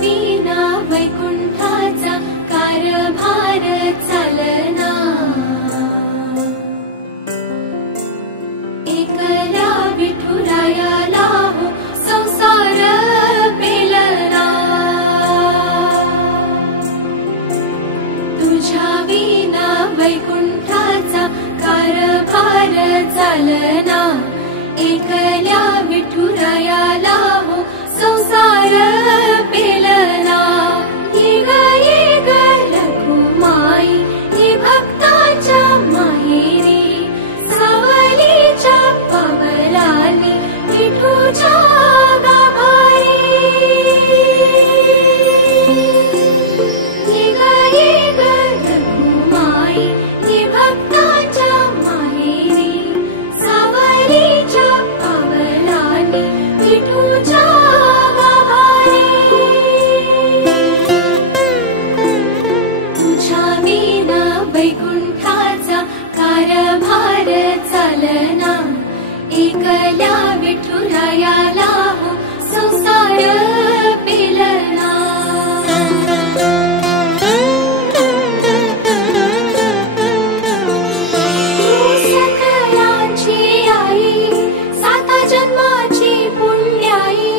विना वैकुंठाचा कारभार चालना, एकल्या विठुरायाला हो संसार पेलना, तुझ्या विना वैकुंठाचा कारभार चालना, एकल्या विठुरायाला हो संसार पेलना। ये ग रखुमाई ये भक्तांच्या माहेरी, सावलीच्या पावलांनी विठूच्या गाभारी। ये ग रखुमाई ये भक्तांच्या माहेरी, सावलीच्या पावलांनी विठूच्या गाभारी। तुझ्या विना वैकुंठाचा कारभार चालना, एकल्या विठुरायाला हो संसार पेलना। सकलांची आई साता जन्माची पुण्याई,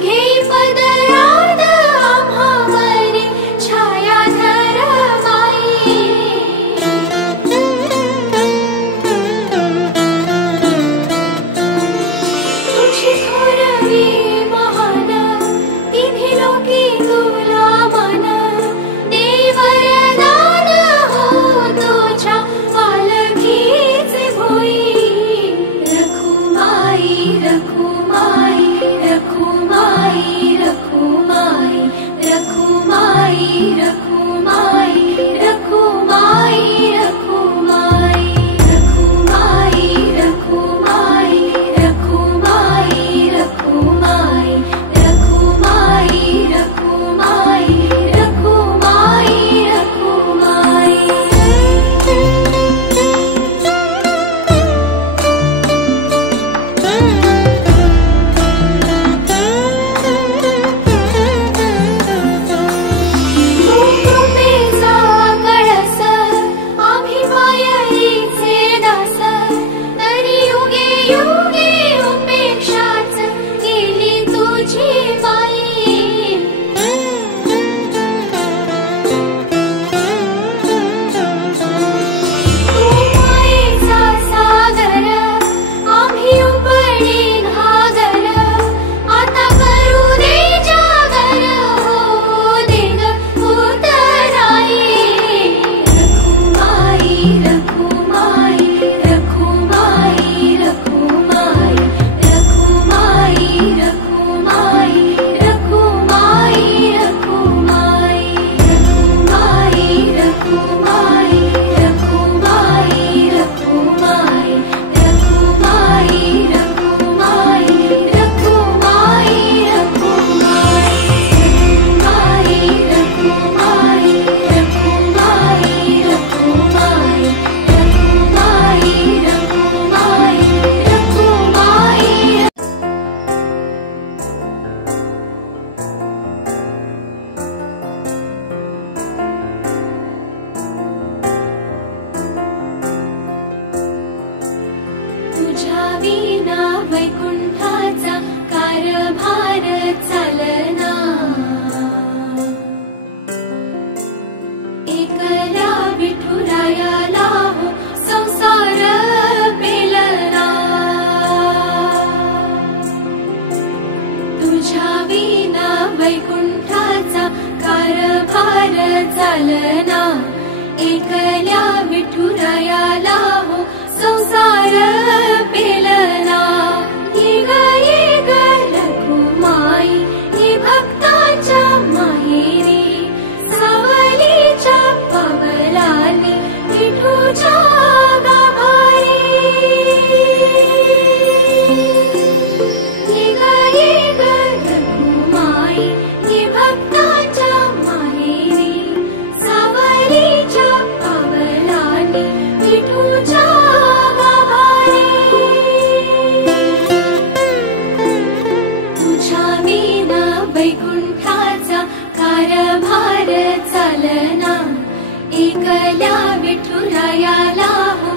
घेई पदरात आम्हावरी छायाधर माई। तुझी थोरवी महान तिन्ही लोकी तुला मान, देई वरदान हो तुझ्या पालखीचे भोई। रखुमाई रखुमाई रखुमाई रखुमाई रखुमाई रखुमाई रखुमाई रखुमाई रखुमाई रखुमाई रखुमाई रखुमाई रखुमाई रखुमाई रखुमाई रखुमाई। कृपेचा कळस आम्ही मायेचे दास, तरी युगे युगे उपेक्षाच केली तुझी माई। तू मायेचा सागर आम्ही उपडी घागर, आता करू दे जागर हो दे ग उतराई। रखुमाई रखुमाई रखुमाई रखुमाई रखुमाई रखुमाई रखुमाई रखुमाई रखुमाई रखुमाई रखुमाई रखुमाई रखुमाई रखुमाई रखुमाई तुझ्या विना वैकुंठाचा कारभार चालना, एकल्या विठुरायाला हो संसार पेलना, तुझ्या विना वैकुंठाचा कारभार चालना, एकल्या विठुरायाला हो संसार पेलना। ये ग रखुमाई ये भक्तांच्या माहेरी, सावलीच्या पावलांनी विठूच्या गाभारी। ये ग रखुमाई ये भक्तांच्या माहेरी, सावलीच्या पावलांनी विठूच्या गाभारी। तुझ्या विना वैकुंठाचा भार भार चालना एकल्या विठुरायाला हो